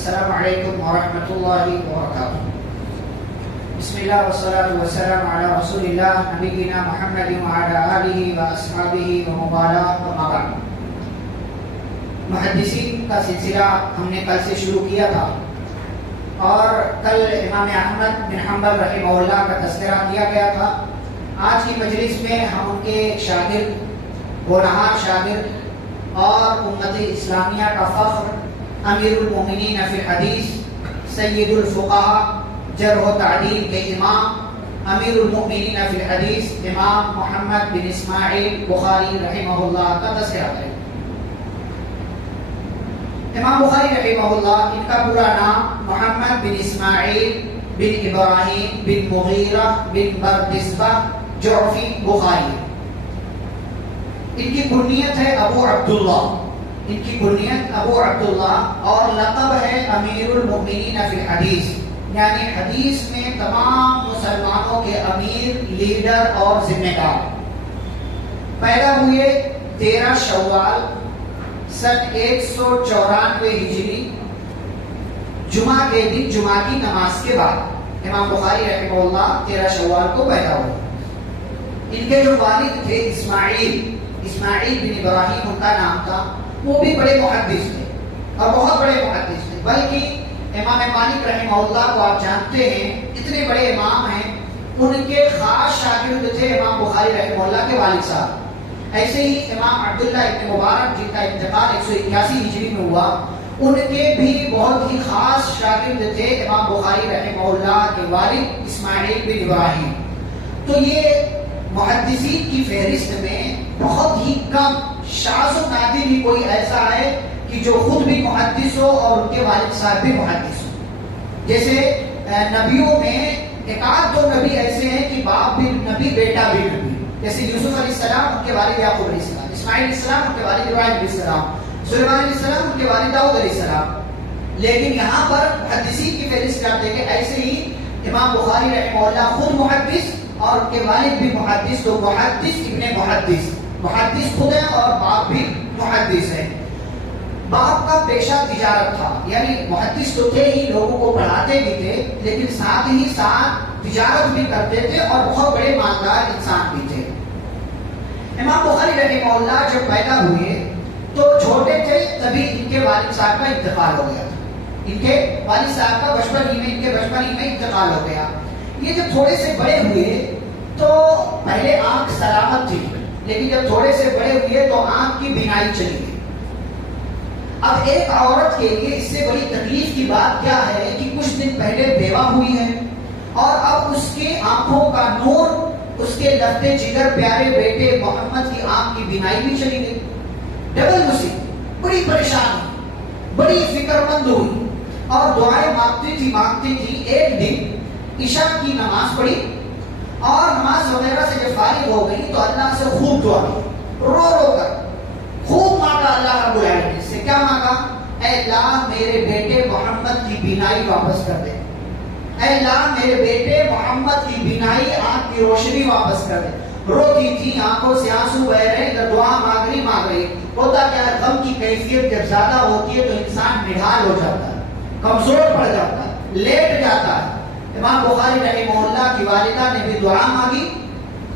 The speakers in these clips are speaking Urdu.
السلام علیکم ورحمۃ اللہ وبرکاتہ. بسم اللہ والصلاۃ والسلام علی رسول اللہ نبینا محمد وعلی آلہ واصحابہ ومن اما بعد. محدثین کا سلسلہ ہم نے کل سے شروع کیا تھا اور کل امام احمد بن حنبل رحمہ اللہ کا تذکرہ کیا گیا تھا. آج کی مجلس میں ہم ان کے شاگرد، ہونہار شاگرد اور امت اسلامیہ کا فخر، امیر المومنین فی الحدیث، سید الفقہاء، جرح و تعدیل کے امام، امیر المومنین فی الحدیث امام محمد بن اسماعیل بخاری رحمہ اللہ کا تذکرہ کریں. امام بخاری رحمہ اللہ، ان کا پورا نام محمد بن اسماعیل بن ابراہیم بن مغیرہ بن بردسبہ جعفی بخاری. ان کی کنیت ہے ابو عبداللہ، ان کی کنیت ابو عبداللہ اور لقب ہے امیر المؤمنین فی الحدیث، یعنی حدیث میں تمام مسلمانوں کے امیر، لیڈر اور ذمہ دار. پیدا ہوئے 13 شوال سن 194 ہجری، جمعہ کے دن، جمعہ کی نماز کے بعد امام بخاری رحمہ اللہ 13 شوال کو پیدا ہوئے. ان کے جو والد تھے اسماعیل بن ابراہیم ان کا نام تھا، وہ بھی بڑے محدث تھے اور بہت بڑے محدث تھے. بلکہ امام مالک رحمہ اللہ کو آپ جانتے ہیں، اتنے بڑے امام ہیں، ان کے خاص شاگرد تھے امام بخاری رحمہ اللہ کے والد صاحب. ایسے ہی امام عبداللہ ابن مبارک جن کا انتقال 181 ہجری میں ہوا، ان کے بھی بہت ہی خاص شاگرد تھے امام بخاری رحمہ اللہ کے والد اسماعیل بن ابراہیم. تو یہ محدثین کی فہرست میں بہت ہی کم، شاذ و نادر ہی کوئی ایسا ہے کہ جو خود بھی محدث ہو اور ان کے والد صاحب بھی محدث ہو. جیسے نبیوں میں ایک آدھ دو نبی ایسے ہیں کہ باپ بھی نبی، بیٹا بھی نبی. جیسے یوسف علیہ السلام، ان کے والد یعقوب علیہ السلام، اسماعیل علیہ السلام، ان کے والد ابراہیم علیہ السلام، سلیمان علیہ السلام، ان کے والد داؤد علیہ السلام. لیکن یہاں پر محدثین کی فہرست آپ دیکھیں، ایسے ہی امام بخاری رحمہ اللہ خود محدث اور ان کے والد بھی محدث. تو محدث ابن محدث، محدث خود ہے اور باپ بھی محدث ہے. باپ کا پیشہ تجارت تھا، یعنی محدث تو تھے ہی، لوگوں کو پڑھاتے بھی تھے، لیکن ساتھ ہی ساتھ تجارت بھی کرتے تھے اور بہت بڑے مالدار انسان بھی تھے. امام بخاری رحمہ اللہ جب پیدا ہوئے تو چھوٹے تھے، تبھی ان کے والد صاحب کا انتقال ہو گیا. ان کے والد صاحب کا بچپن ہی میں انتقال ہو گیا. یہ جب تھوڑے سے بڑے ہوئے تو پہلے آنکھ سلامت تھی، لیکن جب تھوڑے سے بڑے ہوئے تو آنکھ کی بینائی چلی گئی. اب ایک عورت کے لیے اس سے بڑی تکلیف کی بات کیا ہے کہ کچھ دن پہلے بیوہ ہوئی ہے اور اب اس کی آنکھوں کا نور، اس کے لگتے جگر پیارے بیٹے محمد کی آنکھ کی بینائی بھی چلی گئی. ڈبل مصیبت، بڑی پریشانی، بڑی فکر مند ہوئی اور دعائیں مانگتی تھی. ایک دن عشاء کی نماز پڑھی اور نماز وغیرہ سے جب فارغ ہو گئی تو اللہ سے خوب دعا کی، رو کر خوب مانگا اللہ رب العالمین سے. کیا مانگا؟ اے اللہ میرے بیٹے محمد کی بینائی واپس کر دے، اے اللہ میرے بیٹے محمد کی بینائی، آنکھ کی روشنی واپس کر دے. روتی تھی، آنکھوں سے آنسو بہ رہے، دعا مانگ رہی. ہوتا کیا ہے، غم کی کیفیت جب زیادہ ہوتی ہے تو انسان نڈھال ہو جاتا ہے، کمزور پڑ جاتا ہے، لیٹ جاتا ہے. امام بخاری رحمہ اللہ کی والدہ نے بھی دعا مانگی،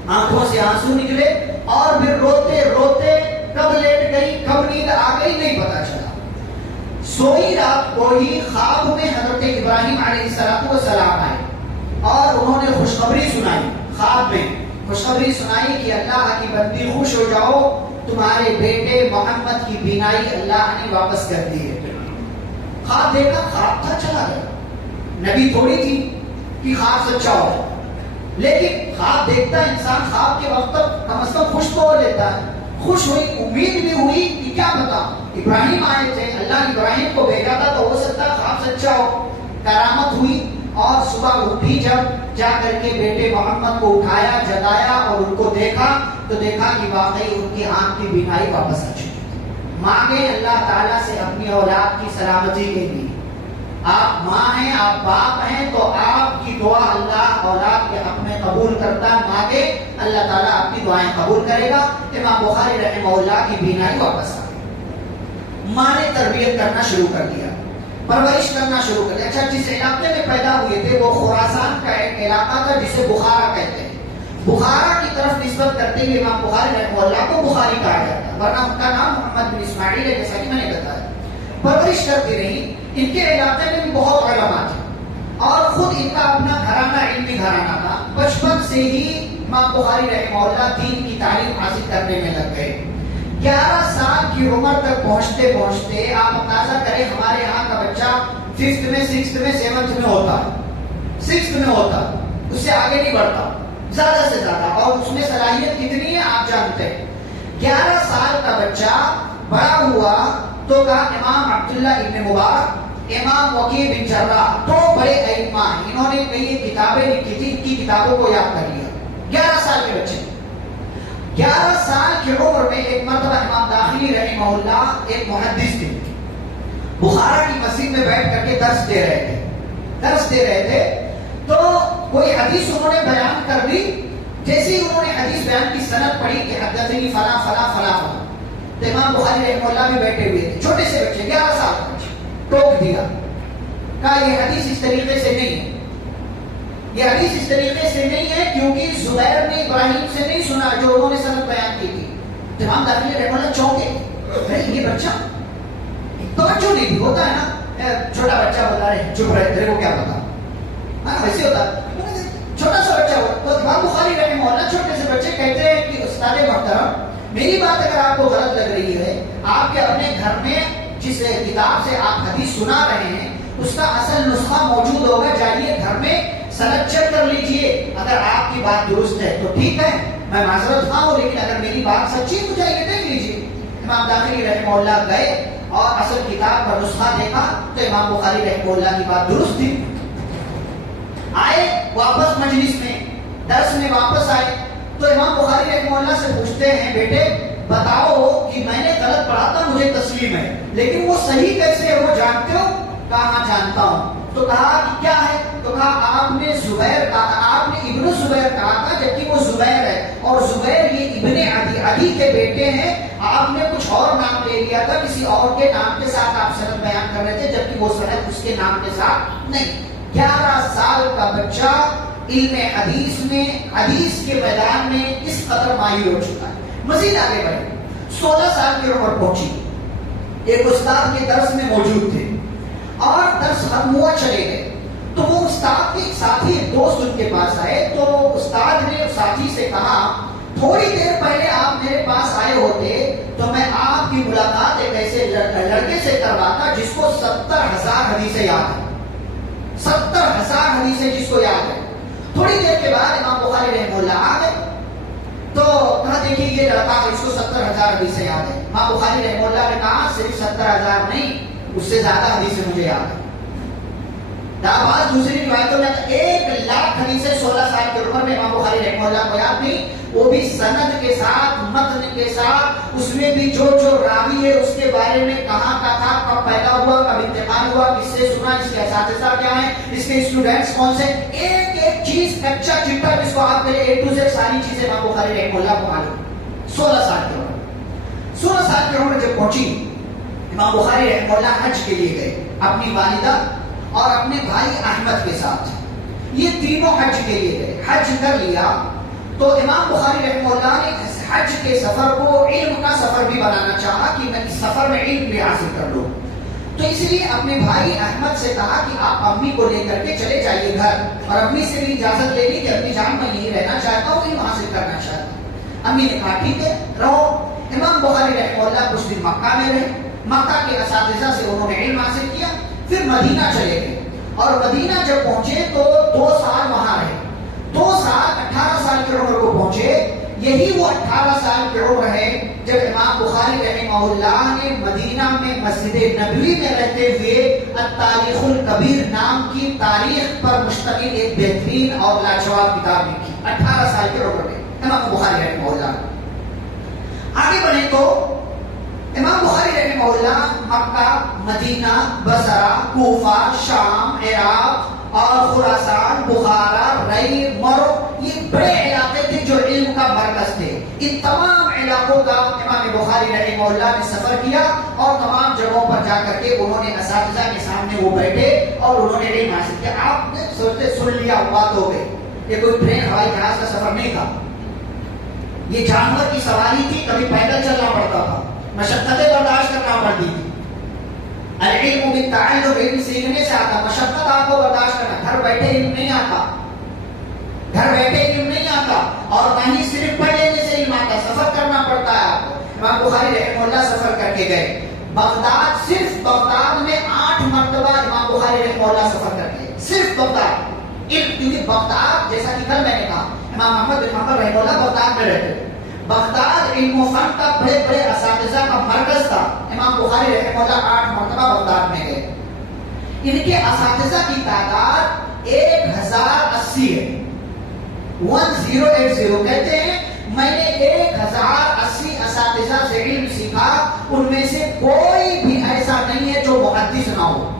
آنکھوں سے آنسو نکلے اور پھر روتے روتے کب لیٹ گئی، کب نیند آ گئی نہیں پتا چلا. سوئی رات کو ہی خواب میں حضرت ابراہیم علیہ السلام آئے اور انہوں نے خوشخبری سنائی. خواب میں خوشخبری سنائی کہ اللہ کی بندی خوش ہو جاؤ، تمہارے بیٹے محمد کی بینائی اللہ نے واپس کر دی ہے. خواب دیکھا، خواب تھا، چلا گیا. نبی تھوڑی تھی کہ خواب سچا ہو، لیکن خواب دیکھتا انسان خواب کے وقت کم از کم خوش تو ہو لیتا ہے. خوش ہوئی، امید بھی ہوئی کہ کیا پتا ابراہیم آئے تھے، اللہ نے ابراہیم کو بھیجا تھا تو ہو سکتا ہے خواب سچا ہو. کرامت ہوئی اور صبح اٹھی، جب جا کر کے بیٹے محمد کو اٹھایا، جگایا اور ان کو دیکھا تو دیکھا کہ واقعی ان کی آنکھ کی بینائی واپس آ چکی. مانگے اللہ تعالیٰ سے اپنی اولاد کی سلامتی کے لیے. آپ ماں ہیں، آپ باپ ہیں، تو آپ کی دعا اللہ اولاد کے حق میں قبول کرتا ہے. مانگے اللہ تعالیٰ آپ کی دعائیں قبول کرے گا. امام بخاری رحمہ اللہ کی بینائی واپس آ گئی. ماں نے تربیت کرنا شروع کر دیا. پرورش کرنا شروع کر دیا. اچھا جس علاقے میں پیدا ہوئے تھے وہ خراسان کا ایک علاقہ تھا جسے بخارا کہتے ہیں. بخارا کی طرف نسبت کرتے ہوئے امام بخاری رحمہ اللہ کو بخاری کہا جاتا ہے، ورنہ ان کا نام محمد بن اسماعیل ہے جیسا کہ میں نے بتایا. پرورش کرتی رہی. ان کے علاقے میں بھی بہت علماء تھے اور خود ان کا اپنا گھرانہ علمی گھرانہ تھا. بچپن سے ہی امام بخاری رحمہ اللہ دین کی تعلیم حاصل کرنے میں لگ گئے. 11 سال کی عمر تک پہنچتے پہنچتے آپ اندازہ کریں ہمارے یہاں کا بچہ 5th میں 6th میں 7th میں ہوتا ہے، 6th میں ہوتا، اس سے آگے نہیں بڑھتا زیادہ سے زیادہ. اور اس میں صلاحیت کتنی ہے آپ جانتے ہیں. 11 سال کا بچہ بڑا ہوا تو کہا امام عبداللہ ابن مبارک، امام وکیع بن جراح، دو بڑے ائمہ ہیں، انہوں نے کئی کتابیں لکھی تھی، ان کی کتابوں کو یاد کر لیا. 11 سال کے بچے. 11 سال کی عمر میں ایک مرتبہ امام داخلی رحمہ اللہ ایک محدث تھے، بخارا کی مسجد میں بیٹھ کر کے درس دے رہے تھے. تو کوئی حدیث انہوں نے بیان کر دی. جیسے ہی انہوں نے حدیث بیان کی سند پڑھی کہ حدثنی فلاں فلاں فلاں فلاں، تو امام بخاری رحمہ اللہ بھی بیٹھے ہوئے تھے. چھوٹے سے بچے 11 سال کے بچے ٹوک دیا، کہا یہ حدیث اس طریقے سے نہیں ہے، یہ حدیث اس طریقے سے نہیں ہے کیونکہ زبیر نے ابراہیم سے نہیں سنا جو انہوں نے سند بیان کی تھی. تو امام داخلی رحمہ اللہ چونکے، یہ بچہ توجہ نہیں تھی. ہوتا ہے نا چھوٹا بچہ بتا رہے چپ رہے تیرے کو کیا پتا، ویسے ہوتا چھوٹا سا بچہ ہو. تو امام بخاری رحمہ اللہ چھوٹے سے بچے کہتے ہیں کہ استاد محترم میری بات اگر آپ کو غلط لگ رہی ہے، آپ کے اپنے گھر میں جس کتاب سے آپ حدیث سنا رہے ہیں اس کا اصل نسخہ موجود ہوگا، جائیے گھر میں سند چیک کر لیجئے. اگر آپ کی بات درست ہے تو ٹھیک ہے، میں معذرت خواہ ہوں، لیکن اگر میری بات سچی تو جائیے دیکھ لیجئے. امام داخلی رحمہ اللہ گئے اور اصل کتاب کا نسخہ دیکھا تو امام بخاری رحمہ اللہ کی بات درست تھی. آئے واپس مجلس میں، درس میں واپس آئے تو امام بخاری رحمہ اللہ سے پوچھتے ہیں بیٹے بتاؤ کہ میں نے غلط پڑھا تھا مجھے تسلیم ہے، لیکن وہ صحیح کیسے ہے وہ جانتے ہو؟ کہا جانتا ہوں. تو کہا کہ کیا ہے؟ تو کہا آپ نے زبیر کہا، آپ نے ابن زبیر کہا تھا جبکہ وہ زبیر ہے، اور زبیر یہ ابن عدی کے بیٹے ہیں. آپ نے کچھ اور نام لے لیا تھا، کسی اور کے نام کے ساتھ آپ سند بیان کر رہے تھے جبکہ وہ سند اس کے نام کے ساتھ نہیں. 11 سال کا بچہ علم حدیث میں، حدیث کے میدان میں اس قدر ماہر ہو چکا ہے. مزید آگے بڑھے. 16 سال کی عمر پہنچی، ایک استاد کے درس میں موجود تھے اور درس ختم ہوا چلے گئے. تو وہ استاد کے ایک ساتھی ایک دوست ان کے پاس آئے تو استاد نے ساتھی سے کہا تھوڑی دیر پہلے آپ میرے پاس آئے ہوتے تو میں آپ کی ملاقات ایک ایسے لڑکے سے کرواتا جس کو 70,000 حدیثیں یاد ہیں، 70,000 حدیثیں جس کو یاد ہے. تھوڑی دیر کے بعد امام بخاری رحمہ اللہ آ گئے تو کہا دیکھیے یہ لڑکا اس کو 70,000 حدیثیں یاد ہے. امام بخاری رحمہ اللہ نے کہا صرف 70,000 نہیں، اس سے زیادہ حدیثیں مجھے یاد ہے. بعض دوسری روایتوں میں 1,00,000 حدیثیں 16 سال کی عمر میں امام بخاری رحمہ اللہ کو یاد نہیں، وہ بھی سند کے ساتھ، متن کے ساتھ، اس میں بھی جو راوی ہے اس کے بارے میں کہاں کا تھا، کب پیدا ہوا، کب انتقال ہوا، کس سے سنا، اس کے اساتذہ کیا ہیں، اس کے اسٹوڈنٹس کون سے، ایک ایک چیز کچا چٹا جس کو آپ میرے A to Z ساری چیزیں امام بخاری رحمہ اللہ کو معلوم. 16 سال کی عمر. 16 سال کی عمر جب پہنچی امام بخاری رحمہ اللہ حج کے لیے گئے اپنی والدہ اور اپنے بھائی احمد کے ساتھ. یہ تینوں حج کے لیے گئے. حج کر لیا تو امام بخاری رحمہ اللہ نے اس حج کے سفر کو علم کا سفر بھی بنانا چاہا کہ میں اس سفر میں علم بھی حاصل کر لوں. تو اس لیے اپنے بھائی احمد سے کہا کہ آپ امی کو لے کر کے چلے جائیے گھر، اور امی سے بھی اجازت لے لی کہ امی جان میں یہیں رہنا چاہتا ہوں، علم حاصل کرنا چاہتا ہوں. امی نے کہا ٹھیک ہے رہو. امام بخاری رحمہ اللہ کچھ دن مکہ میں رہے، مکہ کے اساتذہ سے انہوں نے علم حاصل کیا. پھر مدینہ چلے گئے اور مدینہ جب پہنچے تو 2 سال وہاں رہے. 2 سال 18 سال کی عمر کو پہنچے. یہی وہ 18 سال کی عمر ہے جب امام بخاری رحمہ اللہ نے مدینہ میں مسجد نبوی میں رہتے ہوئے التاریخ الکبیر نام کی تاریخ پر مشتمل ایک بہترین اور لاجواب کتاب لکھی. 18 سال کی عمر میں امام بخاری رحمہ اللہ. آگے بڑھیں تو امام بخاری رحمہ اللہ مکہ، مدینہ، بصرہ، کوفہ، شام، عراق اور خراسان، بخارا، ری، مرو، یہ بڑے علاقے تھے جو علم کا مرکز تھے. ان تمام علاقوں کا امام بخاری رحمہ اللہ نے سفر کیا اور تمام جگہوں پر جا کر کے انہوں نے اساتذہ کے سامنے وہ بیٹھے اور انہوں نے علم حاصل کیا. آپ نے سوچتے سن لیا بات ہو گئی. یہ کوئی ٹرین ہوائی جہاز کا سفر نہیں تھا, یہ جانور کی سواری تھی. کبھی پیدل چلنا پڑتا تھا, مشقتیں برداشت کرنا پڑتی تھی. العلم بالتعلم, علم سیکھنے سے آتا, مشقت آپ کو برداشت کرنا. گھر بیٹھے علم نہیں آتا, گھر بیٹھے علم نہیں آتا, اور نہ ہی صرف پڑھ لینے سے علم آتا, سفر کرنا پڑتا ہے آپ کو. امام بخاری رحمہ اللہ سفر کر کے گئے بغداد. صرف بغداد میں 8 مرتبہ امام بخاری رحمہ اللہ سفر کر کے, صرف بغداد. کیونکہ بغداد جیسا کہ کل میں نے کہا امام احمد بن حنبل رحمہ اللہ بغداد میں رہتے تھے. بغداد علم و فن کا بڑے بڑے اساتذہ کا مرکز تھا. امام بخاری رحمہ اللہ 8 مرتبہ بغداد میں گئے. ان کے اساتذہ کی تعداد 1080 ہے. 1080 کہتے ہیں میں نے 1080 اساتذہ سے علم سیکھا, ان میں سے کوئی بھی ایسا نہیں ہے جو محدث نہ ہو.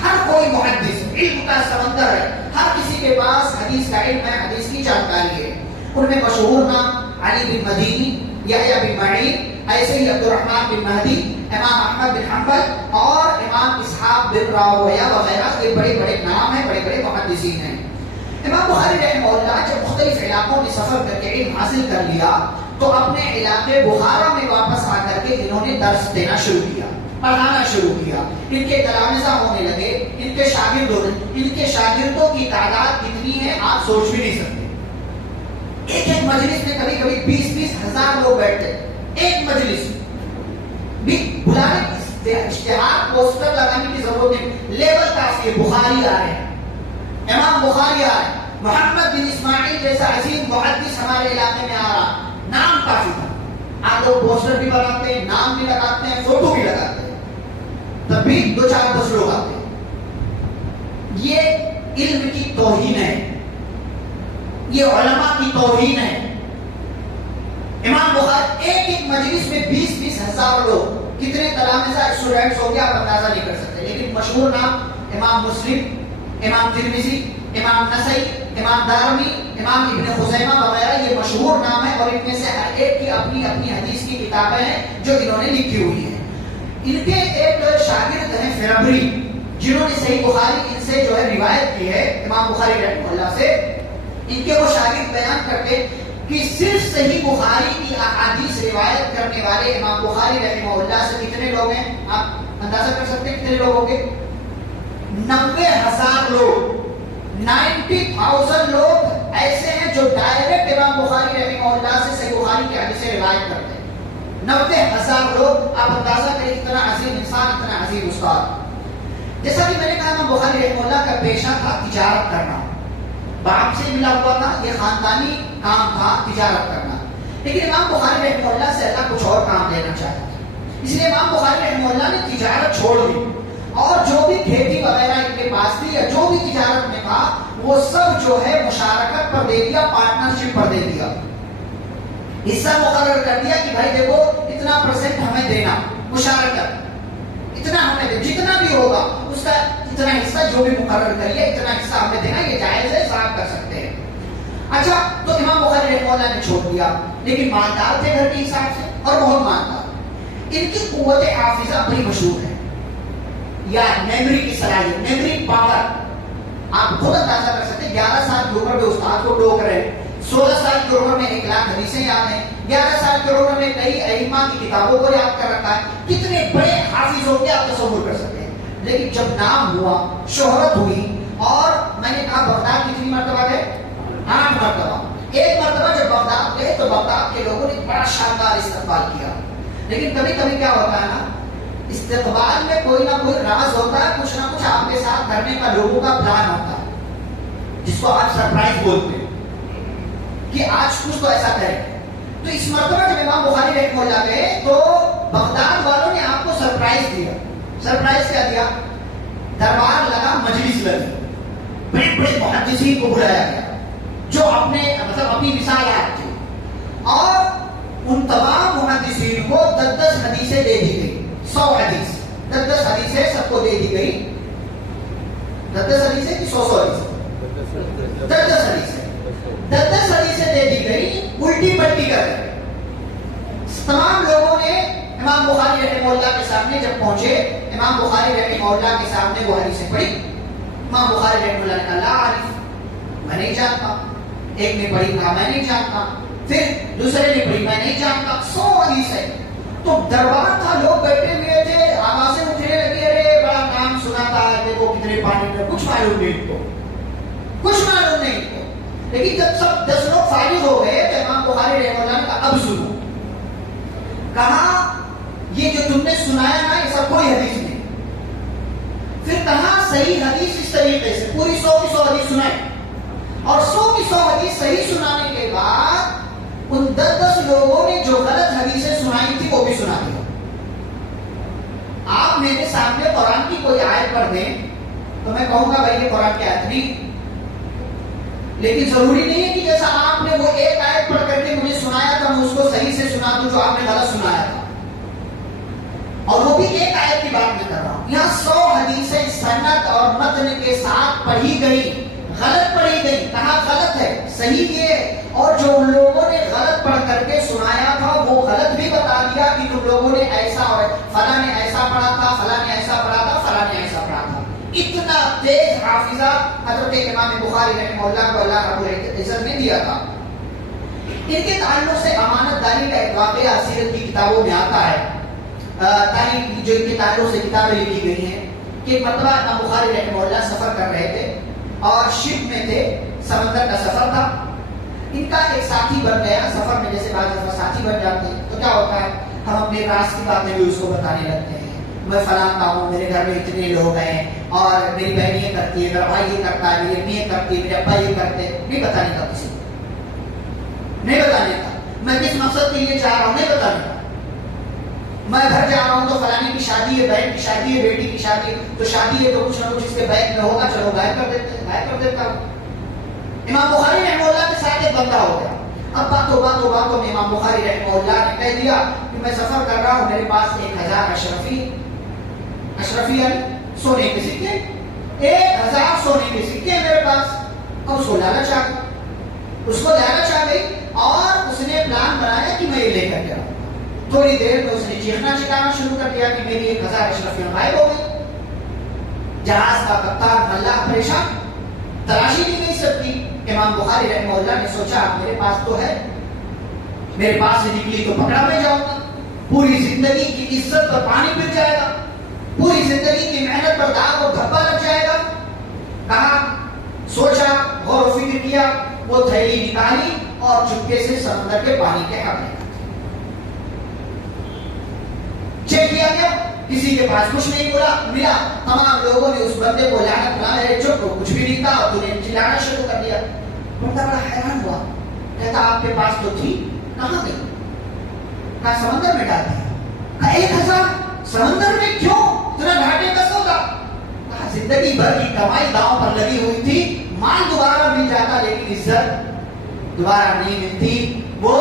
ہر کوئی محدث, علم کا سمندر ہے, ہر کسی کے پاس حدیث کا علم ہے, حدیث کی جانکاری ہے. ان میں مشہور نام علی بن مدینی, یحییٰ بن معین, ایسے ہی عبد الرحمن بن مہدی, امام احمد بن حنبل اور امام اسحاق بن راہویہ وغیرہ. یہ بڑے بڑے نام ہیں, بڑے بڑے محدثین ہیں. امام بخاری رحمہ اللہ جب مختلف علاقوں میں سفر کر کے علم حاصل کر لیا تو اپنے علاقے بخارا میں واپس آ کر کے انہوں نے درس دینا شروع کیا, پڑھانا شروع کیا. ان کے تلامذہ ہونے لگے, ان کے شاگرد ہونے. ان کے شاگردوں کی تعداد کتنی ہے آپ سوچ بھی نہیں سکتے. ایک ایک مجلس میں کبھی کبھی 20-20 ہزار لوگ بیٹھتے. ایک مجلس بھی بلانے اشتہار پوسٹر لگانے کی ضرورت نہیں. لیبل کافی ہے, بخاری آ رہے ہیں, امام بخاری آ رہے ہیں, محمد بن اسماعیل جیسا عظیم محدث ہمارے علاقے میں آ رہا, نام کافی تھا. آپ لوگ پوسٹر بھی بناتے ہیں, نام بھی لگاتے ہیں, فوٹو بھی لگاتے ہیں, تب بھی 2-4-10 لوگ آتے ہیں. یہ علم کی توہین ہے, یہ علماء کی توہین ہے. امام بخاری ایک ایک مجلس میں 20-20 ہزار لوگ, کتنے تلامذہ اسٹوڈنٹس ہو گیا آپ اندازہ نہیں کر سکتے. لیکن مشہور نام امام مسلم, امام ترمذی, امام نسائی, امام دارمی, امام ابن خزیمہ وغیرہ, یہ مشہور نام ہے. اور ان میں سے ہر ایک کی اپنی اپنی حدیث کی کتابیں ہیں جو انہوں نے لکھی ہوئی ہیں. ان کے ایک شاگرد ہیں فربری, جنہوں نے صحیح بخاری ان سے جو ہے روایت کی ہے امام بخاری رحمہ اللہ سے. ان کے وہ شاگرد بیان کرتے کہ صرف صحیح بخاری کی احادیث روایت کرنے والے امام بخاری رحمہ اللہ سے کتنے لوگ ہیں آپ اندازہ کر سکتے ہیں کتنے لوگ ہوں گے؟ 90,000 لوگ, 90,000 لوگ ایسے ہیں جو ڈائریکٹ امام بخاری رحمہ اللہ سے صحیح بخاری کی حدیثیں روایت کرتے ہیں. 90,000 لوگ, آپ اندازہ کریں اتنا عظیم انسان, اتنا عظیم استاد. جیسا کہ میں نے کہا امام بخاری رحمہ اللہ کا پیشہ تھا تجارت کرنا, باپ سے ملا ہوا تھا, یہ خاندانی کام تھا تجارت کرنا. لیکن امام بخاری رحمہ اللہ سے اللہ کچھ اور کام لینا چاہتا تھا, اس لیے امام بخاری رحمہ اللہ نے تجارت چھوڑ دی, اور جو بھی کھیتی وغیرہ ان کے پاس تھی یا جو بھی تجارت میں تھا وہ سب جو ہے مشارکت پر دے دیا, پارٹنرشپ پر دے دیا. حصہ مقرر کر دیا کہ بھائی دیکھو اتنا % ہمیں دینا, مشارکت اتنا ہمیں دے, جتنا بھی ہوگا اس کا اتنا حصہ جو بھی مقرر کریے اتنا حصہ ہمیں دینا, یہ جائز ہے, صاحب کر سکتے ہیں. اچھا, تو امام بخاری رحمہ اللہ نے چھوڑ دیا, لیکن مالدار تھے گھر کے حساب سے اور بہت مالدار. ان کی قوت حافظہ بڑی مشہور ہے, یا میموری کی صلاحیت, میموری پاور. آپ خود اندازہ کر سکتے ہیں 11 سال کی عمر میں استاد کو ٹوک رہے, 16 سال کی عمر میں 1 لاکھ حدیثیں یاد ہیں, 11 سال کی عمر میں کئی ائمہ کی کتابوں کو یاد کر رکھا ہے. کتنے بڑے حافظ ہو کے آپ تصور کر سکتے ہیں. لیکن جب نام ہوا, شہرت ہوئی, اور میں نے کہا بغداد کتنی مرتبہ گئے؟ 8 مرتبہ. ایک مرتبہ جب بغداد گئے تو بغداد کے لوگوں نے بڑا شاندار استقبال کیا. لیکن کبھی کبھی کیا ہوتا ہے نا, استقبال میں کوئی نہ کوئی راز ہوتا ہے, کچھ نہ کچھ آپ کے ساتھ کرنے کا لوگوں کا پلان ہوتا ہے, جس کو آپ سرپرائز بولتے ہیں کہ آج کچھ تو ایسا کریں. تو اس مرتبہ جب امام بخاری رحمہ اللہ گئے تو بغداد والوں نے آپ کو سرپرائز دیا. سرپرائز کیا دیا؟ دربار لگا, مجلس لگی, بڑے بڑے محدثین کو بلایا گیا جو اپنے اپنی مثالات تھی, اور ان تمام محدثین کو 10 حدیثیں دے دی گئی. 100 حدیث, 10 حدیثیں سب کو دے دی گئی. 10 حدیثیں کہ 100 حدیثیں؟ 10 حدیثیں, 10 حدیثیں دے دی گئی الٹی پلٹی کر کے. تمام لوگوں نے امام بخاری رحمہ اللہ کے سامنے جب پہنچے، امام بخاری رحمہ اللہ کے سامنے وہ حدیثیں پڑھی، امام بخاری رحمہ اللہ نے کہا لا عارف، میں نہیں جانتا. ایک نے پڑھی، کہا میں نہیں جانتا. پھر دوسرے نے پڑھی، میں نہیں جانتا. 100 حدیث ہے. تو دربار تھا، لوگ بیٹھے ہوئے تھے، آوازیں اٹھنے لگی، ارے بڑا نام سنا تھا، دیکھو کتنے پانی میں. کچھ معلوم نہیں کو، کچھ معلوم نہیں کو. لیکن جب سب 10 لوگ فارغ ہو گئے تو امام بخاری رحمہ اللہ نے کہا اب سنو. کہا یہ جو تم نے سنایا نا یہ سب کوئی حدیث نہیں. پھر کہا صحیح حدیث اس طریقے سے پوری 100 کی 100 حدیث سنائے، اور 100 کی 100 حدیث صحیح سنانے کے بعد ان 10 لوگوں نے جو غلط حدیثیں سنائی تھی وہ بھی سنا دی. آپ میرے سامنے قرآن کی کوئی آیت پڑھ دیں تو میں کہوں گا بھائی یہ قرآن کی آیت نہیں. لیکن ضروری نہیں ہے کہ جیسا آپ نے وہ ایک آیت پڑھ کر کے مجھے سنایا تھا میں اس کو صحیح سے سنا دوں جو آپ نے غلط سنایا تھا. اور وہ بھی ایک آیت کی بات میں کر رہا ہوں. یہاں 100 حدیثیں سند اور متن کے ساتھ پڑھی گئی، غلط پڑھی گئی. کہاں غلط ہے، صحیح یہ. اور جو ان لوگوں نے غلط پڑھ کر کے سنایا تھا وہ غلط بھی بتا دیا کہ تم لوگوں نے ایسا، اور فلاں نے ایسا پڑھا تھا، فلاں نے ایسا پڑھا تھا، فلاں نے ایسا پڑھا تھا. اتنا تیز حافظہ حضرت امام بخاری رحمہ اللہ کو اللہ رب العزت نے دیا تھا. ان کے تعلق سے امانت داری کا ایک واقعہ سیرت کی کتابوں میں آتا ہے. تاریخ جو ان کے تعلق سے کتابیں لکھی گئی ہیں کہ ایک مرتبہ امام بخاری رحمہ اللہ سفر کر رہے تھے اور شپ میں تھے، سمندر کا سفر تھا. ان کا ایک ساتھی بن گیا. سفر میں جیسے بعض دفعہ ساتھی بن جاتے ہیں تو کیا ہوتا ہے، ہم اپنے راز کی باتیں بھی اس کو بتانے لگتے ہیں. میں فلاں کا ہوں، میرے گھر میں اتنے لوگ ہیں، اور میری بہن یہ کرتی ہے، میرا بھائی یہ کرتا ہے، میری امی یہ کرتی ہے، میرے ابا یہ کرتے ہیں. نہیں بتانے کا کسی کو، نہیں بتانے کا. میں کس مقصد کے لیے چاہ رہا ہوں نہیں بتانے کا. میں گھر جا رہا ہوں تو فلانی کی شادی ہے، بہن کی شادی ہے، بیٹی کی شادی ہے، تو شادی ہے تو کچھ نہ کچھ اس کے بیگ میں ہوگا، چلو غائب کر دیتے ہیں، غائب کر دیتا ہوں. امام بخاری رحمہ اللہ کے ساتھ ایک بندہ ہو گیا. اب باتوں میں امام بخاری رحمہ اللہ نے کہہ دیا کہ میں سفر کر رہا ہوں، میرے پاس 1000 اشرفی یعنی سونے کے سکے، 1000 سونے کے سکے میرے پاس. اب اس کو لالچ آ گئی اور اس نے پلان بنایا کہ میں یہ لے کر کے آؤں. تھوڑی دیر میں اس نے چیخنا چلانا شروع کر دیا کہ میری 1000 اشرفیاں غائب ہو گئی. جہاز کا کپتان ملا پریشان، تلاشی نہیں گئی سب کی. امام بخاری رحمہ اللہ نے سوچا میرے پاس تو ہے، میرے پاس سے نکلی تو پکڑا میں جاؤں گا، پوری زندگی کی عزت پر پانی پھر جائے گا، پوری زندگی کی محنت پر داغ اور دھبا لگ جائے گا. کہا، سوچا، غور و فکر کیا، وہ تھیلی نکالی اور چپکے سے سمندر کے پانی کے حق میں چیک کیا گیا. کسی کے پاس کچھ نہیں ملا. تمام لوگوں نے اس بندے کو لعنت لایا، چپ کچھ بھی نہیں تھا، اور تو نے چلانا شروع کر دیا. بندہ بڑا حیران ہوا، کہتا آپ کے پاس تو تھی، کہاں گئی؟ کہا سمندر میں ڈال دیا. 1000 سمندر میں کیوں؟ اتنا گھاٹے کا سودا. کہا زندگی بھر کی کمائی داؤں پر لگی ہوئی تھی، مال دوبارہ مل جاتا لیکن عزت دوبارہ نہیں ملتی. وہ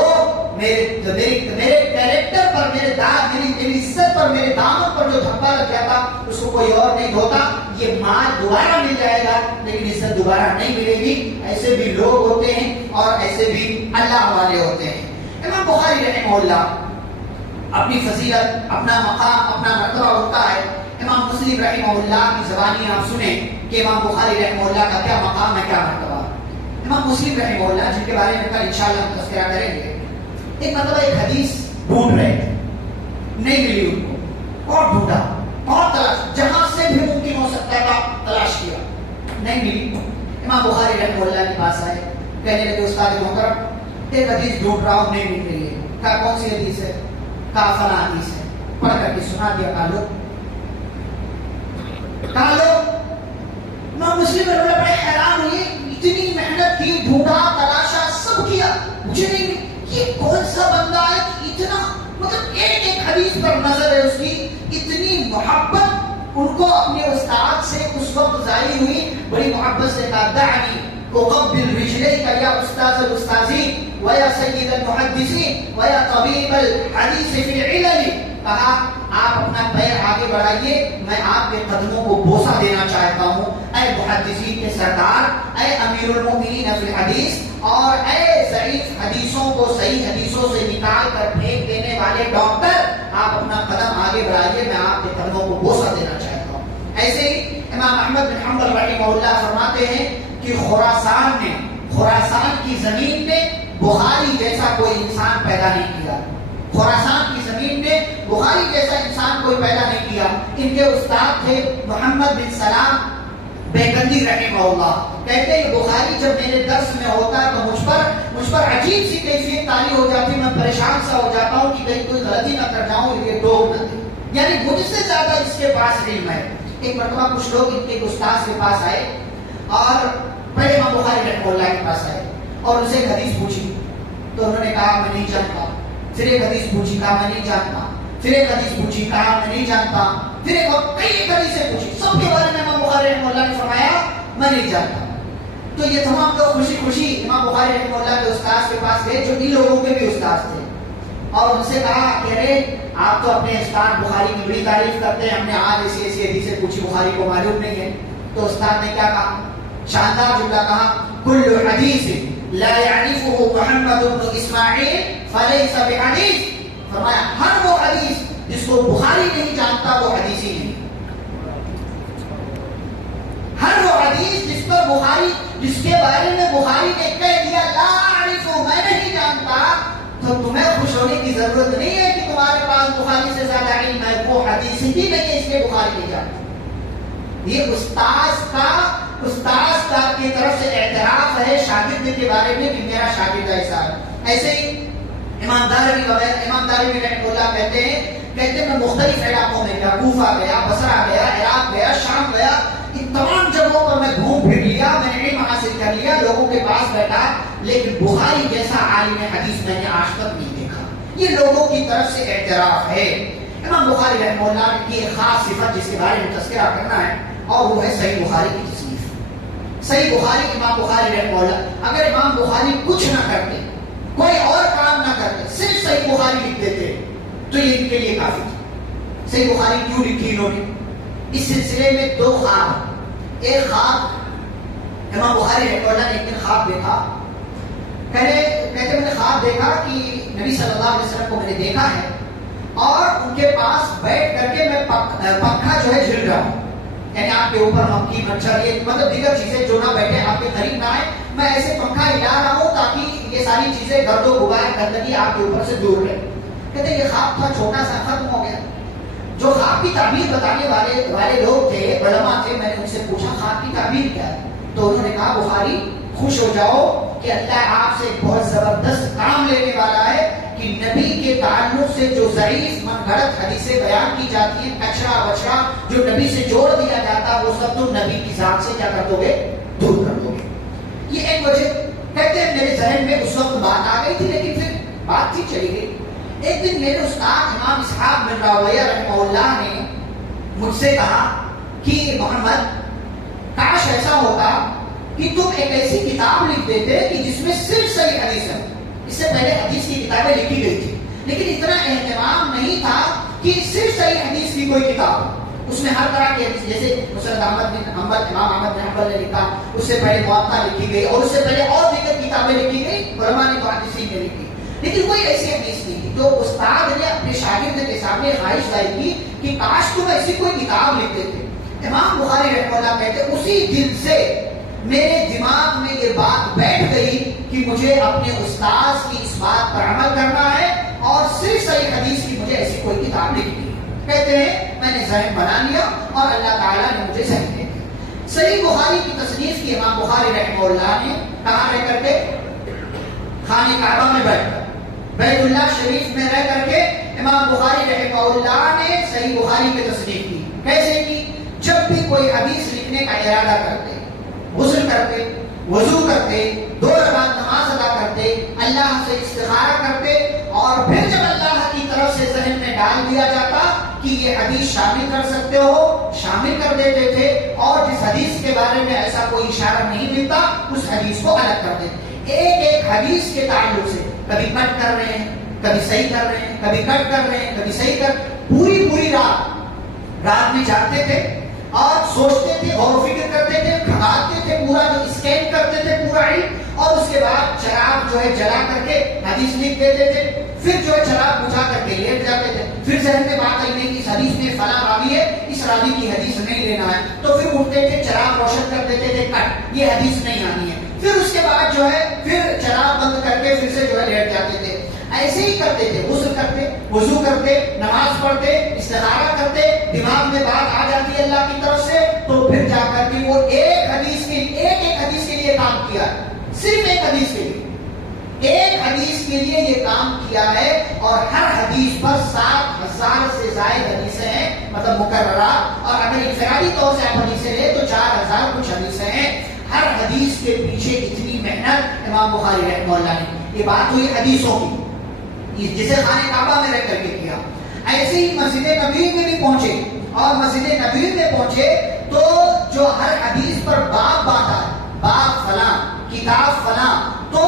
میرے کیریکٹر پر، میرے داغ، میری عزت پر، میرے دامن پر جو دھبا لگ جاتا اس کو کوئی اور نہیں دھوتا. یہ مال دوبارہ مل جائے گا لیکن عزت دوبارہ نہیں ملے گی. ایسے بھی لوگ ہوتے ہیں اور ایسے بھی اللہ والے ہوتے ہیں. امام بخاری رحمہ اللہ اپنی فضیلت، اپنا مقام، اپنا مرتبہ ہوتا ہے. امام مسلم رحمہ اللہ کی زبانی آپ سنیں کہ امام بخاری رحمہ اللہ کا کیا مقام ہے، کیا مرتبہ. امام مسلم رحمہ اللہ جن کے بارے میں کل انشاءاللہ ہم تذکرہ کریں گے، ایک مرتبہ ایک حدیث ڈھونڈ رہے تھے، نہیں ملی ان کو، اور ڈھونڈا اور تلاش، جہاں سے بھی ممکن ہو سکتا تھا تلاش کیا، نہیں ملی. امام بخاری رحمہ اللہ کے پاس آئے، کہنے لگے استاد محترم ایک حدیث ڈھونڈ رہا ہوں، نہیں مل رہی ہے. کہا کون سی حدیث ہے؟ کہا فلاں حدیث ہے. پڑھ کر کے سنا دیا. کہا لو. امام مسلم رحمہ اللہ بڑے حیران ہوئے، اتنی محنت کی، ڈھونڈا، تلاشا، سب کیا، مجھے نہیں. یہ کون سا بندہ ہے کہ اتنا، مطلب ایک حدیث پر نظر ہے اس کی، اتنی محبت ان کو اپنے استاد سے اس وقت ظاہر ہوئی. بڑی محبت سے کہا دعنی اقبل رجلیک یا استاذ الاستاذین ویا سید المحدثین ویا طبیب الحدیث فی العلل. کہا آپ اپنا پیر آگے بڑھائیے، میں آپ کے قدموں کو بوسہ دینا چاہتا ہوں، اے محدثین کے سردار، اے امیر المؤمنین فی الحدیث، اور اے ضعیف حدیثوں کو صحیح حدیثوں سے نکال کر پھینک دینے والے ڈاکٹر، آپ اپنا قدم آگے بڑھائیے، میں آپ کے قدموں کو بوسہ دینا چاہتا ہوں. ایسے ہی امام احمد بن حنبل رحمہ اللہ فرماتے ہیں کہ خراسان کی زمین میں بخاری جیسا کوئی انسان پیدا نہیں کیا. خراسان کی زمین میں بخاری جیسا انسان کوئی پیدا نہیں کیا. ان کے استاد تھے محمد بن سلام بیکندی رحمہ اللہ. کہتے ہیں بخاری جب میرے درس میں ہوتا ہے تو مجھ پر عجیب سی کیفیت تاری ہو جاتی، میں پریشان سا ہو جاتا ہوں کہ کہیں کوئی غلطی نہ کر جاؤں، یہ ٹوک نہ دے. یعنی مجھ سے زیادہ اس کے پاس علم ہے. ایک مرتبہ کچھ لوگ ان کے استاد کے پاس آئے اور پہلے امام بخاری رحمہ اللہ کے پاس آئے اور ان سے ایک حدیث پوچھی تو انہوں نے کہا میں نہیں جانتا. پھر ایک حدیث پوچھی، کہا میں نہیں جانتا. پھر ایک حدیث پوچھی، کہا میں نہیں جانتا. پھر ایک حدیثیں پوچھی، سب کے بارے میں امام بخاری رحمہ اللہ نے فرمایا میں نہیں جانتا. تو یہ تمام لوگ خوشی خوشی امام بخاری رحمہ اللہ کے استاد کے پاس گئے جو ان لوگوں کے بھی استاد تھے اور ان سے کہا کہ ارے آپ تو اپنے استاد بخاری کی بڑی تعریف کرتے ہیں، ہم نے آج ایسی ایسی حدیثیں پوچھی بخاری کو معلوم نہیں ہے. تو استاد نے کیا کہا؟ شاندار جملہ کہا، کل حدیث لا يعرفه محمد بن اسماعیل فلیس بحدیث. فرمایا ہر وہ حدیث جس کو بخاری نہیں جانتا وہ حدیث ہی نہیں. ہر وہ حدیث جس کے بارے میں بخاری نے کہہ دیا لا اعرفہ، میں نہیں جانتا، تو تمہیں خوش ہونے کی ضرورت نہیں ہے کہ تمہارے پاس بخاری سے زیادہ علم ہے. وہ حدیث ہی نہیں ہے اس لیے بخاری نہیں جانتا. یہ استاد کا کی طرف سے اعتراف ہے شاگرد کے بارے میں کہ میرا شاگرد ایسا ہے. ایسے ہی امام دارمی رحمہ اللہ کہتے ہیں میں مختلف علاقوں میں گیا، کوفہ گیا، بصرہ گیا، عراق گیا، شام گیا، ان تمام جگہوں پر میں گھوم پھر لیا، میں نے علم حاصل کر لیا، لوگوں کے پاس بیٹھا، لیکن بخاری جیسا عالم حدیث میں نے آج تک نہیں دیکھا. یہ لوگوں کی طرف سے اعتراف ہے. امام بخاری رحمہ اللہ کی ایک خاص صفت جس کے بارے میں تذکرہ کرنا ہے اور وہ ہے صحیح بخاری کی تصنیف. صحیح بخاری امام بخاری رحمہ اللہ اگر امام بخاری کچھ نہ کرتے، کوئی اور کام نہ کرتے، صرف صحیح بخاری لکھ دیتے تو یہ ان کے لیے کافی تھا. صحیح بخاری کیوں لکھی انہوں نے؟ اس سلسلے میں دو خواب. ایک خواب امام بخاری رحمہ اللہ نے ایک دن خواب دیکھا. کہتے میں نے خواب دیکھا کہ نبی صلی اللہ علیہ وسلم کو میں نے دیکھا ہے اور ان کے پاس بیٹھ کر کے میں پنکھا جو ہے جھل رہا ہوں، یعنی آپ کے اوپر مکھی مچھر یہ مطلب دیگر چیزیں جو نہ بیٹھے آپ کے قریب نہ آئے، میں ایسے پنکھا ہلا رہا ہوں تاکہ یہ ساری چیزیں گرد و غبار گندگی آپ کے اوپر سے دور رہے. کہتے یہ خواب تھا چھوٹا سا، ختم ہو گیا. جو خواب کی تعبیر بتانے والے لوگ تھے، علماء تھے، میں نے ان سے پوچھا خواب کی تعبیر کیا ہے؟ تو انہوں نے کہا بخاری خوش ہو جاؤ کہ اللہ آپ سے ایک بہت زبردست کام لینے والا ہے کہ نبی کے تعلق سے جو ضعیف من گھڑت حدیثیں بیان کی جاتی ہیں، کچرا وچرا جو نبی سے جوڑ دیا جاتا وہ سب تم نبی کی ذات سے کیا کر دو گے؟ دور کر دو گے. یہ ایک وجہ. کہتے ہیں میرے ذہن میں اس وقت بات آ گئی تھی لیکن پھر بات تھی چلی گئی. ایک دن میرے استاد امام اسحاق بن راہویہ رحمہ اللہ نے مجھ سے کہا کہ محمد کاش ایسا ہوتا کہ تم ایک ایسی کتاب لکھ دیتے کہ جس میں صرف صحیح حدیث ہے. اس سے پہلے حدیث کی کتابیں لکھی گئی تھی لیکن اتنا اہتمام نہیں تھا کہ صرف صحیح حدیث کی کوئی کتاب، اس میں ہر طرح کی حدیث، جیسے مسند احمد بن حنبل، امام احمد بن حنبل نے لکھا، اس سے پہلے موطا لکھی گئی اور اس سے پہلے اور دیگر کتابیں لکھی گئی، علماء نے محدثین نے لکھی، لیکن کوئی ایسی حدیث نہیں تھی. تو استاد نے اپنے شاگرد کے سامنے خواہش ظاہر کی کہ کاش تم ایسی کوئی کتاب لکھ دیتے. امام بخاری رحمہ اللہ کہتے اسی دن سے میرے دماغ میں یہ بات بیٹھ گئی کہ مجھے اپنے استاد کی اس بات پر عمل کرنا ہے اور صرف صحیح حدیث کی مجھے ایسی کوئی کتاب لکھنی ہے. کہتے ہیں میں نے ذہن بنا لیا اور اللہ تعالیٰ نے مجھے صحیح دے دیا. صحیح بخاری کی تصنیف کی امام بخاری رحمہ اللہ نے کہاں رہ کر کے؟ خانہ کعبہ میں بیٹھ کر، بیت اللہ شریف میں رہ کر کے امام بخاری رحمہ اللہ نے صحیح بخاری کی تصنیف کی. کیسے کی؟ جب بھی کوئی حدیث لکھنے کا ارادہ کرتے، غسل کرتے، وضو کرتے، 2 رکعت نماز ادا کرتے، اللہ سے استخارہ کرتے اور پھر جب اللہ کی طرف سے ذہن میں ڈال دیا جاتا کہ یہ حدیث شامل کر سکتے ہو، شامل کر دیتے تھے اور جس حدیث کے بارے میں ایسا کوئی اشارہ نہیں ملتا اس حدیث کو الگ کر دیتے. ایک حدیث کے تعلق سے کبھی کٹ کر رہے ہیں، کبھی صحیح کر رہے ہیں، کبھی کٹ کر رہے ہیں، کبھی صحیح کر، پوری رات میں جاگتے تھے اور سوچتے تھے، غور و فکر کرتے تھے، کھنگالتے تھے، پورا جو اسکین کرتے تھے پورا علم، اور اس کے بعد چراغ جو ہے جلا کر کے حدیث لکھ دیتے تھے. پھر جو ہے چراغ بجھا کر کے لیٹ جاتے تھے. پھر ذہن میں بات آئی نہیں کہ اس حدیث میں فلاں راوی ہے, اس راوی کی حدیث نہیں لینا ہے, تو پھر اٹھتے تھے, چراغ روشن کر دیتے تھے, کٹ, یہ حدیث نہیں آنی ہے. پھر اس کے بعد جو ہے پھر چراغ بند کر کے پھر سے جو ہے لیٹ جاتے تھے. ایسے ہی کرتے تھے, غسل کرتے, وضو کرتے, نماز پڑھتے, استخارہ کرتے, دماغ میں بات آ جاتی ہے اللہ کی طرف سے, تو پھر جا کر کے وہ ایک حدیث کے لیے کام کیا, صرف ایک حدیث کے لیے, ایک حدیث کے لیے یہ کام کیا ہے. اور ہر حدیث پر 7,000 سے زائد حدیثیں ہیں, مطلب مکررہ, اور اگر انفرادی طور سے آپ حدیثیں لیں تو 4,000 کچھ حدیثیں ہیں. ہر حدیث کے پیچھے اتنی محنت امام بخاری رحمہ اللہ نے. یہ بات ہوئی حدیثوں کی, جسے خانہ کعبہ میں رہ کر کے کیا. ایسے ہی مسجد نبوی میں بھی پہنچے, اور مسجد نبوی میں پہنچے تو جو ہر حدیث پر باب باندھا, باب فلاں, کتاب فلاں, تو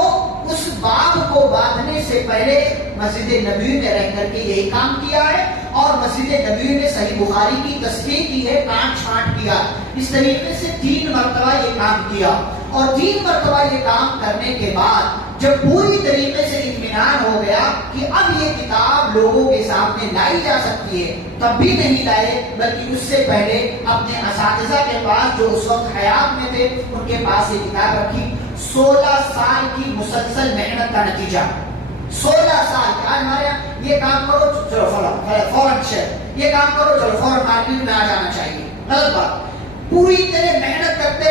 اس باب کو باندھنے سے پہلے مسجد نبوی میں رہ کر کے یہی کام کیا ہے, اور مسجد نبوی میں صحیح بخاری کی تصحیح کی ہے, کاٹ چھانٹ کیا. اس طریقے سے 3 مرتبہ یہ کام کیا, اور 3 مرتبہ یہ کام کرنے کے بعد جب پوری طریقے سے اطمینان ہو گیا کہ اب یہ کتاب لوگوں کے سامنے لائی جا سکتی ہے, تب بھی نہیں لائے, بلکہ اس سے پہلے اپنے اساتذہ کے پاس جو اس وقت حیات میں تھے ان کے پاس یہ کتاب رکھی. 16 سال کی مسلسل محنت کا نتیجہ. 16 سال کہ آج ہمارے یہاں یہ کام کرو چلو فوراً یہ کام کرو چلو فوراً مارکیٹ میں آ جانا چاہیے, غلط بات. پوری طرح محنت کرتے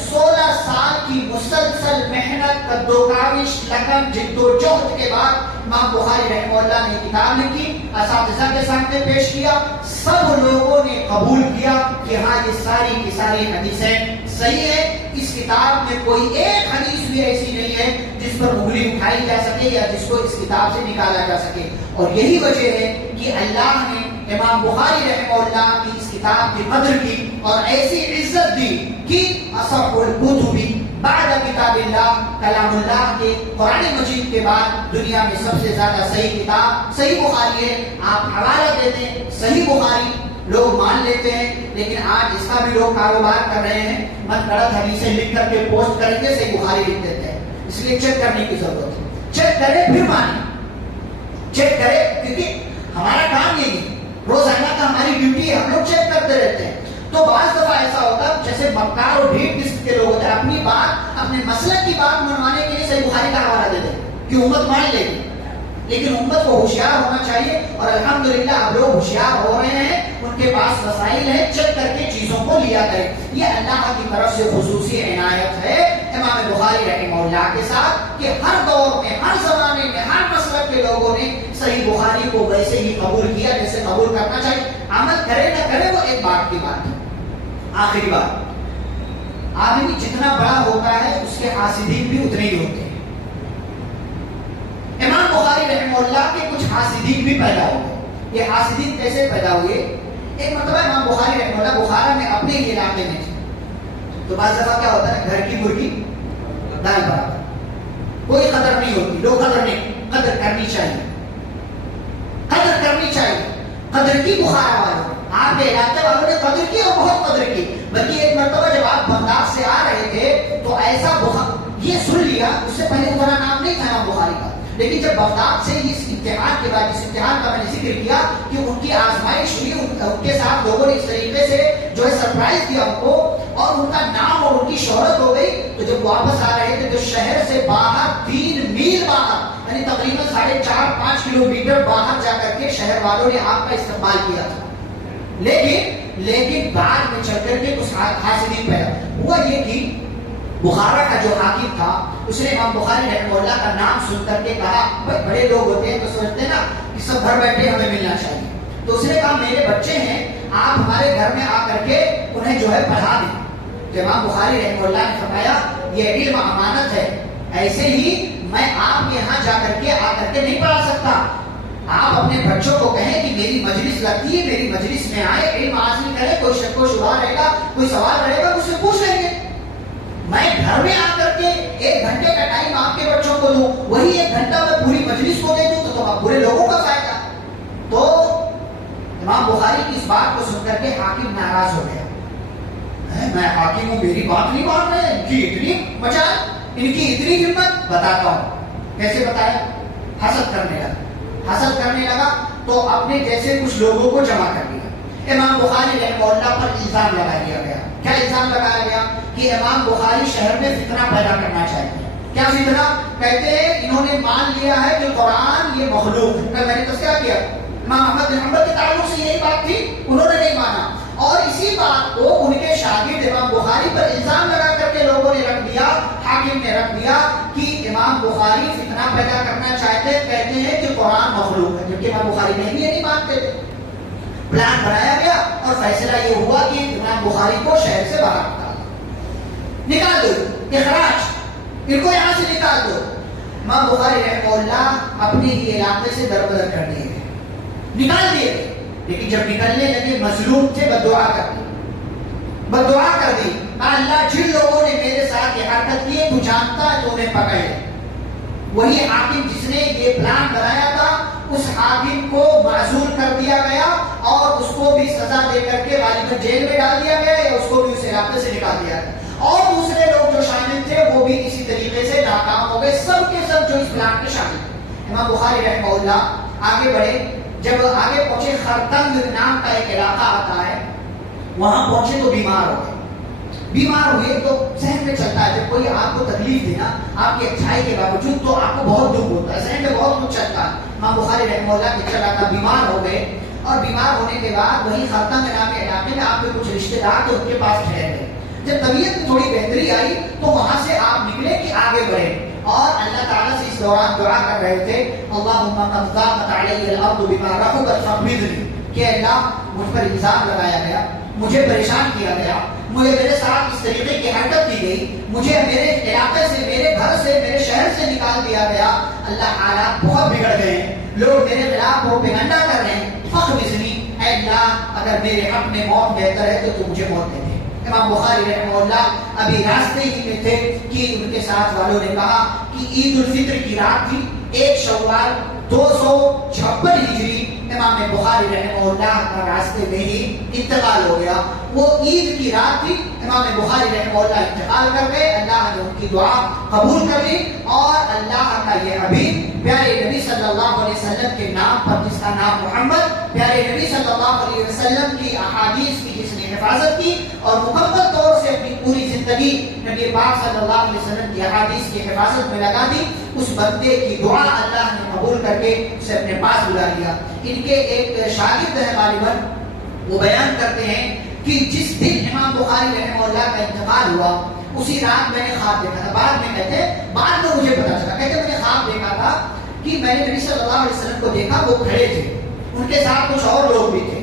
16 سال کی مسلسل محنت, کدوکاوش, لگن, جد و جہد کے بعد امام بخاری رحمہ اللہ نے کتاب لکھی, اساتذہ کے سامنے پیش کیا. سب لوگوں نے قبول کیا کہ ہاں یہ ساری کی ساری حدیثیں صحیح ہے. اس کتاب میں کوئی ایک حدیث بھی ایسی نہیں ہے جس پر انگلی اٹھائی جا سکے یا جس کو اس کتاب سے نکالا جا سکے. اور یہی وجہ ہے کہ اللہ نے امام بخاری رحمہ اللہ کی اس کتاب کی قدر کی اور ایسی عزت دی کہ اصح الکتب بعد کتاب اللہ, کلام اللہ کے قرآن مجید کے بعد دنیا میں سب سے زیادہ صحیح کتاب صحیح بخاری ہے. آپ حوالہ دیتے ہیں صحیح بخاری, لوگ مان لیتے ہیں, لیکن آج اس کا بھی لوگ کاروبار کر رہے ہیں, من گڑت حدیثیں لکھ کر کے پوسٹ کریں گے, صحیح بخاری لکھ دیتے ہیں. اس لیے چیک کرنے کی ضرورت ہے, چیک کرے پھر مانے, چیک کرے, کیونکہ ہمارا کام یہی ہے, روزانہ کا ہماری ڈیوٹی ہے, ہم لوگ چیک کرتے رہتے ہیں. تو بعض دفعہ ایسا ہوتا ہے جیسے مکار اور ڈھیٹ قسم کے لوگ ہوتے ہیں, اپنی بات, اپنے مسلک کی بات منوانے کے لیے صحیح بخاری کا حوالہ دے دیں کہ امت مان لے گی. لیکن امت کو ہوشیار ہونا چاہیے, اور الحمدللہ اب لوگ ہوشیار ہو رہے ہیں, ان کے پاس وسائل ہیں, چیک کر کے چیزوں کو لیا کریں. یہ اللہ کی طرف سے خصوصی عنایت ہے امام بخاری رحمہ اللہ کے ساتھ کہ ہر دور میں, ہر زمانے میں, ہر مسلک کے لوگوں نے صحیح بخاری کو ویسے ہی قبول کیا جیسے قبول کرنا چاہیے. عمل کرے نہ کرے وہ ایک بات کی بات ہے. آخری بات, آدمی جتنا بڑا ہوتا ہے اس کے حاسدین بھی اتنے ہی ہوتے ہیں. امام بخاری رحمہ اللہ کے کچھ حاسدین بھی پیدا ہوئے. یہ حاسدین کیسے پیدا ہوئے؟ ایک مرتبہ امام بخاری رحمہ اللہ بخارا میں اپنے ہی علاقے میں تھے, تو بعض دفعہ کیا ہوتا ہے, گھر کی مرغی دال برابر, کوئی قدر نہیں ہوتی, لوگ قدر نہیں, قدر کرنی چاہیے, قدر کرنی چاہیے. قدر کی بخارا والوں, آپ کے علاقے والوں نے قدر کی اور بہت قدر کی. بلکہ ایک مرتبہ جب آپ بغداد سے آ رہے تھے تو ایسا یہ سن لیا, اس سے پہلے اتنا نام نہیں تھا امام بخاری کا, لیکن جب بغداد سے اس امتحان کے بعد, اس امتحان کا میں نے ذکر کیا کہ ان کی آزمائش ہوئی, ان کے ساتھ لوگوں نے اس طریقے سے جو ہے سرپرائز دیا ان کو, اور ان کا نام اور ان کی شہرت ہو گئی. تو جب واپس آ رہے تھے تو شہر سے باہر 3 میل باہر, یعنی تقریباً 4.5-5 کلومیٹر باہر جا کر کے شہر والوں نے آپ کا استقبال کیا تھا. لیکن بعد میں چل کر کے کچھ حاسدین پیدا ہوا. یہ کہ بخارا کا جو حاکم تھا اس نے امام بخاری رحمہ اللہ کا نام سن کر کے کہا, بڑے لوگ ہوتے ہیں تو سمجھتے ہیں نا کہ سب گھر بیٹھے ہمیں ملنا چاہیے, تو اس نے کہا میرے بچے ہیں, آپ ہمارے گھر میں آ کر کے انہیں جو ہے پڑھا دیں. تو امام بخاری رحمہ اللہ نے فرمایا یہ علم امانت ہے, ایسے ہی میں آپ کے یہاں جا کر کے آ کر کے نہیں پڑھا سکتا. آپ اپنے بچوں کو کہیں کہ میری مجلس لگتی ہے, میری مجلس میں آئے, علم حاصل کرے, کوئی شک و شبہ رہے گا, کوئی سوال رہے گا, مجھ سے پوچھ لیں گے. میں گھر میں آ کر کے 1 گھنٹے کا ٹائم آپ کے بچوں کو دوں, وہی 1 گھنٹہ میں پوری مجلس کو دے دوں تو برے لوگوں کا فائدہ. تو امام بخاری کی اس بات کو سن کر کے حاکم ناراض ہو گیا. میں حاکم ہوں, میری بات نہیں مان رہے, ان کی اتنی مجال, ان کی اتنی ہمت. بتاتا ہوں کیسے بتایا, حسد کرنے لگا. حسد کرنے لگا تو اپنے جیسے کچھ لوگوں کو جمع کر لیا. امام بخاری رحمہ اللہ پر الزام لگا دیا گیا. کیا الزام لگایا گیا؟ کہ امام بخاری شہر میں فتنہ پیدا کرنا چاہتے ہیں. کیا فتنہ؟ کہتے ہیں انہوں نے مان لیا ہے کہ قرآن یہ مخلوق ہے. میں نے تذکرہ کیا امام احمد بن حنبل کے تعلق سے یہی بات تھی, انہوں نے نہیں مانا, اور اسی بات کو ان کے شاگرد امام بخاری پر الزام لگا کر کے لوگوں نے رکھ دیا, حاکم نے رکھ دیا کہ امام بخاری فتنہ پیدا کرنا چاہتے, کہتے ہیں کہ قرآن مخلوق ہے, جبکہ امام بخاری نہیں یہ نہیں مانتے تھے. پلان بنایا گیا اور فیصلہ یہ ہوا کہ امام بخاری کو شہر سے باہر نکال دو, اخراج, ان کو یہاں سے نکال دو. امام بخاری رحمہ اللہ اپنے ہی علاقے سے دربدر کر دیے گئے, نکال دیے گئے. لیکن جب نکلنے لگے مظلوم تھے, بددعا کر دی, بددعا کر دی. اللہ جن لوگوں نے میرے ساتھ یہ حرکت کی تو جانتا ہے تو انہیں پکڑ لے. وہی حاکم جس نے یہ پلان بنایا تھا اس حاکم کو معزول کر دیا گیا اور اس کو بھی سزا دے کر کے غالباً جیل میں ڈال دیا گیا یا اس کو بھی اس علاقے سے نکال دیا گیا. اور دوسرے لوگ جو شامل تھے وہ بھی اسی طریقے سے ناکام ہو گئے, سب کے سب جو اس پلان میں شامل تھے. امام بخاری رحمہ اللہ آگے بڑھے. جب آگے پہنچے خرطنگ نام کا ایک علاقہ آتا ہے, وہاں پہنچے تو بیمار ہو گئے. بیمار ہوئے تو ذہن میں چلتا ہے جب کوئی آپ کو تکلیف دے نا آپ کی اچھائی کے باوجود تو آپ کو بہت دکھ ہوتا ہے, ذہن میں بہت کچھ چلتا ہے. امام بخاری رحمہ اللہ کے چلا تھا, بیمار ہو گئے اور بیمار ہونے کے بعد وہی خرطنگ نام کے علاقے میں آپ کے کچھ رشتے دار تھے, ان کے پاس ٹھہر گئے. جب طبیعت میں تھوڑی بہتری آئی تو وہاں سے آپ نکلے کہ آگے بڑھے اور اللہ تعالیٰ سے اس دوران دعا کر رہے تھے, اللہم قد ضاقت علی الارض بما رحبت فاغفرلی, کہ اللہ مجھ پر الزام لگایا گیا, مجھے پریشان کیا گیا, مجھے میرے ساتھ اس طریقے کی حرکت کی گئی, مجھے میرے علاقے سے, میرے گھر سے, میرے شہر سے نکال دیا گیا. اللہ حالات بہت بگڑ گئے ہیں, لوگ میرے خلاف پروپیگنڈا کر رہے ہیں. فاغفرلی, اے اللہ اگر میرے حق میں موت بہتر ہے تو مجھے موت دے دے. امام بخاری رحمہ اللہ ابھی راستے ہی میں تھے کہ ان کے ساتھ والوں نے کہا کہ عید الفطر کی رات تھی, 1 شوال 256 ہجری. امام بخاری رحمہ اللہ کا راستے میں ہی انتقال ہو گیا. وہ عید کی رات تھی, امام بخاری رحمہ اللہ انتقال کر گئے. اللہ نے ان کی دعا قبول کر لی اور اللہ کا یہ حبیب پیارے نبی صلی اللہ علیہ وسلم کے نام پر, جس کا نام محمد, پیارے نبی صلی اللہ علیہ وسلم کی احادیث کی جس نے حفاظت کی اور مکمل طور سے اپنی پوری زندگی نبی پاک صلی اللہ علیہ وسلم کی احادیث کی حفاظت میں لگا دی, اس بندے کی دعا اللہ نے قبول کر کے اسے اپنے پاس بلا لیا. ان کے ایک شاگرد ہیں غالباً, وہ بیان کرتے ہیں کہ جس دن امام بخاری رحمہ اللہ کا انتقال ہوا اسی رات میں نے خواب دیکھا تھا. بعد میں کہتے ہیں, بعد میں مجھے پتا چلا, کہتے میں نے خواب دیکھا تھا کہ میں نے نبی صلی اللہ علیہ وسلم کو دیکھا, وہ کھڑے تھے, ان کے ساتھ کچھ اور لوگ بھی تھے.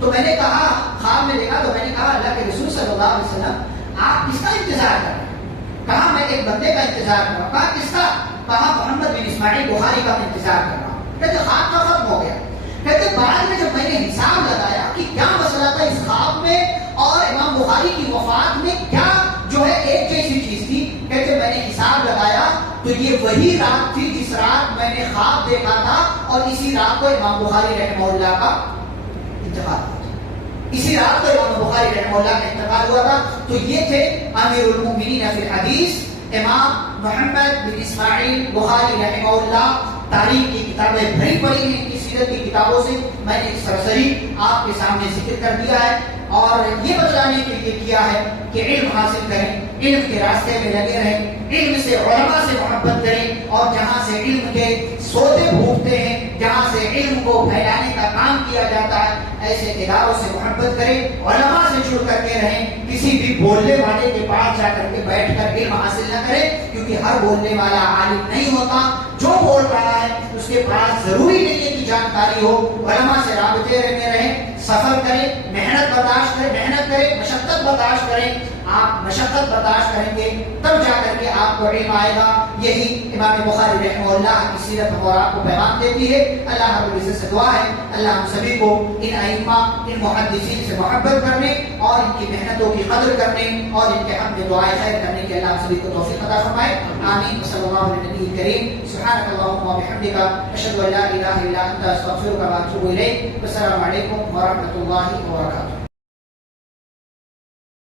تو میں نے کہا, خواب میں دیکھا تو میں نے کہا اللہ کے رسول صلی اللہ علیہ وسلم آپ کس کا انتظار کر رہے ہیں؟ کہا میں ایک بندے کا انتظار کر رہا ہوں. کہا کس کا؟ کہا محمد بن اسماعیل بخاری کا انتظار کر رہا ہوں. کہتے خواب کا ختم ہو گیا. کہتے بعد میں جب میں نے حساب لگایا کہ کیا مسئلہ تھا اس خواب میں اور امام بخاری کی وفات میں کیا جو ہے ایک جیسی چیز تھی, کہتے میں نے حساب لگایا تو یہ وہی رات تھی جس رات میں نے خواب دیکھا تھا اور اسی رات کو امام بخاری رحمہ اللہ کا انتقال ہوا تھا. اسی رات کو امام بخاری رحمہ اللہ کا انتقال ہوا تھا. تو یہ تھے امیر المؤمنین فی الحدیث امام محمد بن اسماعیل بخاری رحمہ اللہ. تاریخ کی کتابیں بھری پڑی ہیں, ان کی سیرت کی کتابوں سے میں نے سرسری آپ کے سامنے ذکر کر دیا ہے اور یہ بتلانے کے لیے کیا ہے کہ علم حاصل کریں, علم کے راستے میں لگے رہیں, علم سے علماء سے محبت کریں اور جہاں سے علم کے سوتے پھوٹتے ہیں, جہاں سے علم کو پھیلانے کا کام کیا جاتا ہے, ایسے اداروں سے محبت کریں, علماء سے جڑ کر کے رہیں. کسی بھی بولنے والے کے پاس جا کر کے بیٹھ کر علم حاصل نہ کریں, کیونکہ ہر بولنے والا عالم نہیں ہوتا. جو بول رہا ہے اس کے پاس ضروری نہیں ہے کہ جانکاری ہو. علماء سے رابطے میں رہیں, سفر کریں, محنت برداشت کریں, مشقت برداشت کریں. آپ مشقت برداشت کریں گے تب جا کر کے آپ کو علم آئے گا. یہی امام بخاری رحمہ اللہ کی سیرت اور آپ کو پیغام دیتی ہے. اللہ رب العزت سے دعا ہے اللہ ہم سبھی کو ان ائمہ, ان محدثین سے محبت کرنے اور ان کی محنتوں کی قدر کرنے اور ان کے حق میں دعائیں خیر کرنے کی اللہ ہم سبھی کو توفیق عطا فرمائے. آمین. صلی اللہ علیہ نبی کریم. سبحانک اللہم و بحمدک, اشہد ان لا الہ الا انت, استغفرک و اتوب الیک. السلام علیکم ورحمۃ اللہ وبرکاتہ.